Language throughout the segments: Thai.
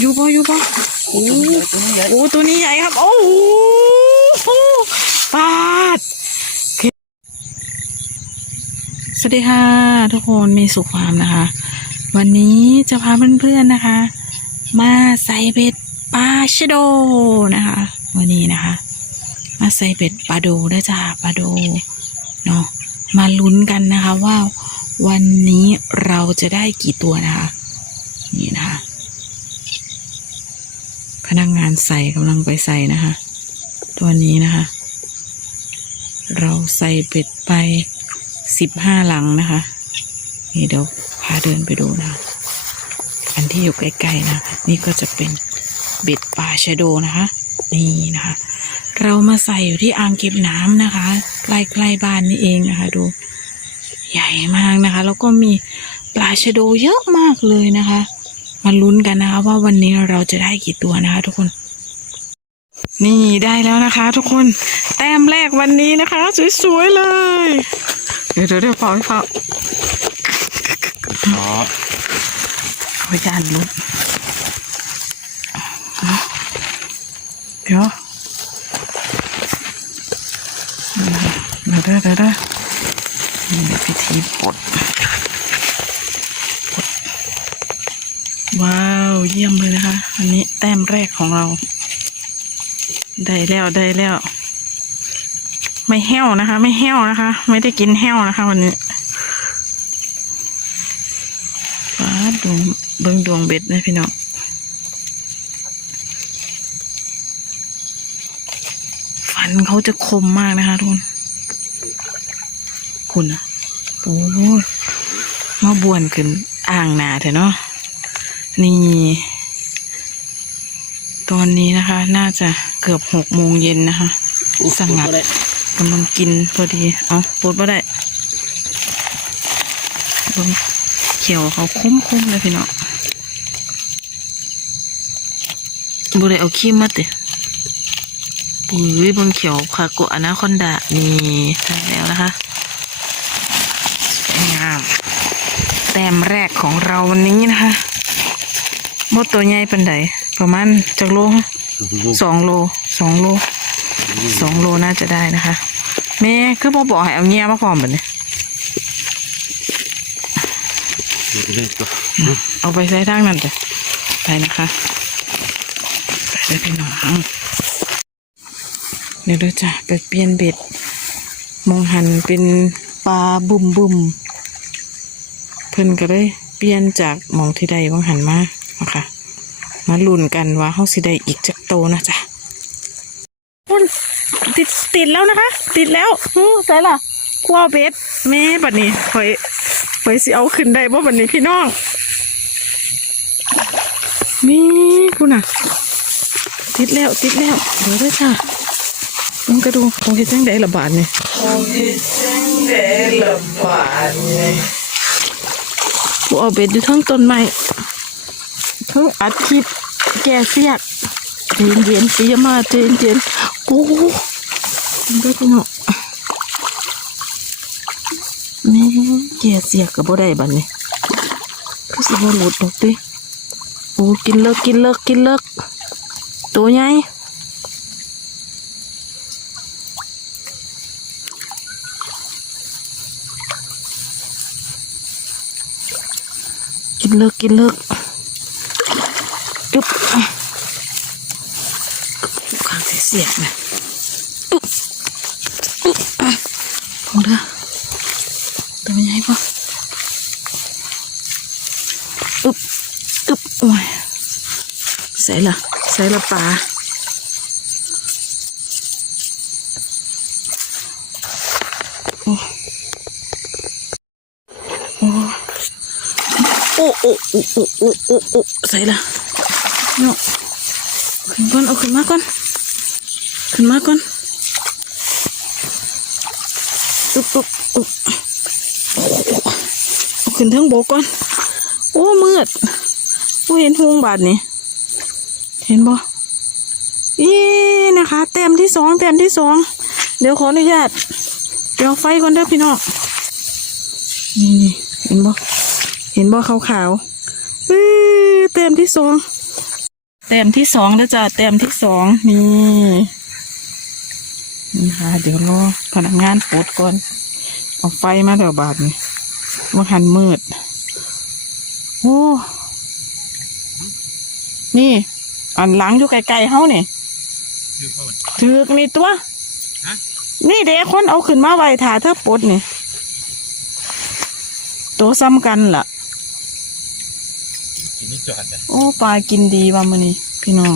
อยู่ปะอยู่ปะโอ้โอ้ตัวนี้ใหญ่ครับ โอ้โหปาดสวัสดีค่ะ ทุกคนมีสุขความนะคะ วันนี้จะพาเพื่อนๆนะคะ มาใส่เบ็ดปลาชโดนะคะ วันนี้นะคะ มาใส่เบ็ดปลาโดได้จ้าปลาโดเนาะมาลุ้นกันนะคะว่าวันนี้เราจะได้กี่ตัวนะคะ นี่นะคะ พนักงานใส่กำลังไปใส่นะคะ ตัวนี้นะคะ เราใส่เบ็ดไปสิบห้าหลังนะคะ นี่เดี๋ยวพาเดินไปดูนะะอันที่อยู่ใกล้ๆนะ นี่ก็จะเป็นเบ็ดปลาชะโดนะคะ นี่นะคะ เรามาใส่อยู่ที่อ่างเก็บน้ำนะคะใกล้ๆบ้านนี่เองนะคะดู ใหญ่มากนะคะ แล้วก็มีปลาชะโดเยอะมากเลยนะคะ มาลุ้นกันนะคะ ว่าวันนี้เราจะได้กี่ตัวนะคะ ทุกคน นี่ได้แล้วนะคะ ทุกคนแต้มแรกวันนี้นะคะ สวยๆเลย เดี๋ยวเดี๋ยวเดี๋ยวเฝ้าเฝ้าอ๋ออาไปจานลุ้นเดี๋ยวเดี๋ยวเดี๋ยวเดี๋ยวพิธีปลดปลด ว้าว เยี่ยมเลยนะคะ อันนี้แต้มแรกของเรา ได้แล้วได้แล้ว ไม่แห้วนะคะ ไม่แห้วนะคะ ไม่ได้กินแห้วนะคะ วันนี้ฟ้าดวงเบิ้งดวงเบ็ดนะพี่น้องฟันเขาจะคมมากนะคะทุกคนคุณอะโอ้มาบวนขึ้นอ่างหนาเถอะเนาะ นี่ ตอนนี้นะคะ น่าจะเกือบหกโมงเย็นนะคะ สงัดกำลังกินพอดี เอาปวดบ่ได้เบิ่งเขียวเขาคุ้มๆเลยพี่น้องบ่ได้เอาขี้มาติปุ้ยเบิ่งเขียวคาโกะอนาคอนดานี่ได้แล้วนะคะสวยงามแต้มแรกของเราวันนี้นะคะ มดตัวใหญ่เป็นไดประมาณจักโลฮะสองโลสองโลสองโลน่าจะได้นะคะแม่คือพอบอกให้เอาเงี้ยมาพร้อมแบบนี้เล็กตัวเอาไปใส่ทางนั้นจ้ะไปนะคะไปได้พี่น้องเดี๋ยวเราจะไปเปลี่ยนเบ็ดมองหันเป็นปลาบุ่มบุ่มเพิ่นก็เลยเปลี่ยนจากหมองที่ใดมองหันมา นะคะมาลุ้นกันว่าเขาสิได้อีกจักโตนะจ๊ะคุณติดติดแล้วนะคะ ติดแล้วหูใส่ล่ะคว้าเบ็ดแม่บัดนี้คอยไปสิเอาขึ้นได้บ่บันนี้พี่น้อง นี่คุณน่ะ ติดแล้วติดแล้วเดี๋ยวด้วยจ้ามันก็ดูโอ้ยจังได้ระบาดเนี่ยโอ้ยจังได้ระบาดเนี่ยกูเอาเบ็ดอยู่ทั้งต้นไม้ ทั้งอาทิตย์แกเสียดเย็นเย็นปีมาเย็นเย็นๆโอ้โหมันก็พี่น้องแม่แกเสียกับบ่ได้บัดนี้คือสิบ่หลุดดอกติโอ้กินเลิกกินเลิกกินเลิกตัวใหญ่กินเลิกกินเลิก ผู้ขางเสียเนี่ยพงเด้อเป็นยังไงพ่ออึบอึบโอ้ยใส่ละใส่ละปลาโอ้โอ้โอ้โอ้โอ้โอ้โอ้ใส่ละ เนาะขึ้นก่อนเอาขึ้นมาก่อนขึ้นมาก่อนอึบอึบอึบเอาขึ้นเทิงโบก่อนโอ้มืดโอ้เห็นหงบาดนี่เห็นบ่อีนะคะเต็มที่สองเต็มที่สองเดี๋ยวขออนุญาตเดี๋ยวไฟก่อนเด้อพี่น้องนี่นี่เห็นบ่เห็นบ่ขาวๆอื้อเต็มที่สอง แต้มที่สองแล้วจ้ะแต้มที่สองนี่นี่ค่ะเดี๋ยวรอพนักงานปลดก่อน เอาไฟมาเดี๋ยวบาทนี่ว่าหันมืด โอ้ นี่ อันหลังอยู่ไกลๆเฮานี่ถือกนี่ตัว นี่เด็กคนเอาขึ้นมาไว้ถ่าเธอปลดนี่ ตัวซ้ำกันล่ะกินนี่ จอดอะโอ้ปลากินดีว่ะมื้อนี้พี่น้อง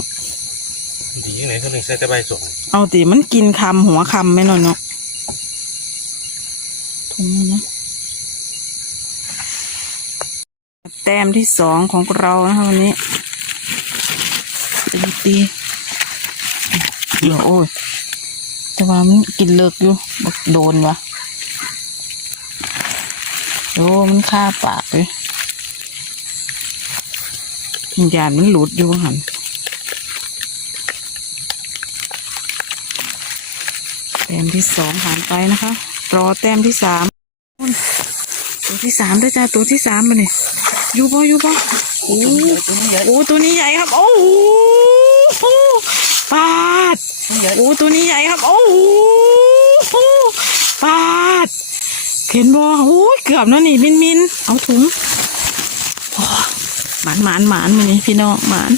ดียังไงเขาหนึ่งใส่ตะไบส่งเอาติมันกินคำหัวคำไหม่นอนเนาะถุงนี้นะแต้มที่สองของเรานะคะวันนี้ตีตีเดี๋ยวโอ้ย แต่ว่ามันกินเลิกอยู่บักโดนวะโอ้มันฆ่าปากเลย วิญญาณมันหลุดอยู่หันแต้มที่สองผ่านไปนะคะ รอแต้มที่สามตัวที่สามด้วยจ้าตัวที่สามมาเนี่ยอยู่บ่อยู่บ่โอ้โอ้ตัวนี้ใหญ่ครับ โอ้โหปาดโอ้ตัวนี้ใหญ่ครับ โอ้โหปาดเห็นบ่โอ้ยเกือบแล้วนี่มินมินเอาถุง หมานหมานหมานมานี่พี่น้องหมาน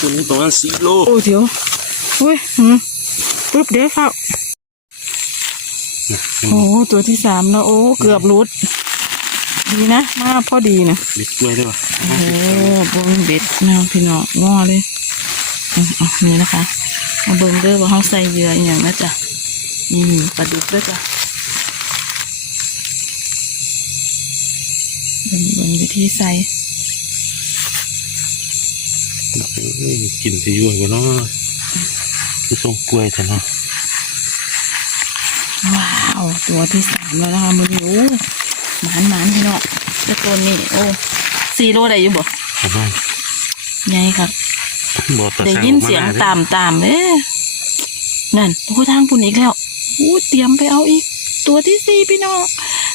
ตัวนี้ประมาณสี่โลโอ้เดี๋ยวอุ้ยหืมปึ๊บเดี๋ยวเข้าโอ้ตัวที่สามแล้วโอ้เกือบรุด ดีนะ มาพอดีนะบิดกล้วยด้วยวะโอ้บงเบ็ดนะพี่น้องงอเลยอืมเอานี่นะคะมาเบิ่งเด้อว่าเขาใส่เหยื่ออหย่างนะจ๊ะนี่ปลาดุกเด้อจ้ะ บิ่งเบิ่งวิธีใส่กินสิยุ่ยกันเนาะคือส่งกล้วยแต่เนาะว้าวตัวที่สามแล้วนะคะมือนี้โอ้หมานหมานพี่น้องแต่ตัวนี้โอ้สี่โลได้อยู่บ่ประมาณใหญ่ครับบ่ตะได้สั่งยินเสียงตามตามเอ๊ะนั่นโอ้ทางปุ่นอีกแล้วอู้เตรียมไปเอาอีก ตัวที่สี่พี่น้อง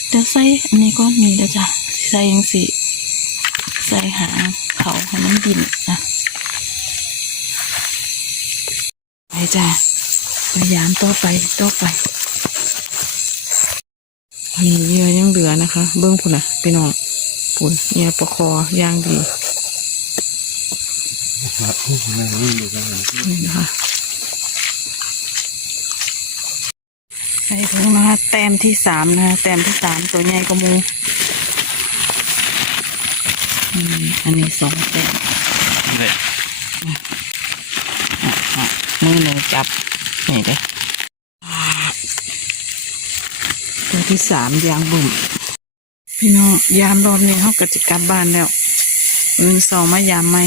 เดี๋ยวใส่อันนี้ก็นี่เดี๋ยวจ้ะ ใส่ยังสี่ใส่หางเขาให้มันบินอะไปจ้ะพยายามต่อไปต่อไปนี่เยื่อยังเหลือนะคะ เบื้องพุ่นอะพี่น้องปุ่นเนี่ยประคอย่างดีนี่นนี่นะคะใส่ถุงนะคะแต้มที่สามนะคะแต้มที่สามตัวใหญ่กว่ามู อืมอันนี้สองแต้มเลยอะอะมือหนึ่งจับ นี่เด้อตัวที่สามยางบุ่ม พี่น้องยามรอบนี้เขาก็จะกลับบ้านแล้วอืมสองมายามไหม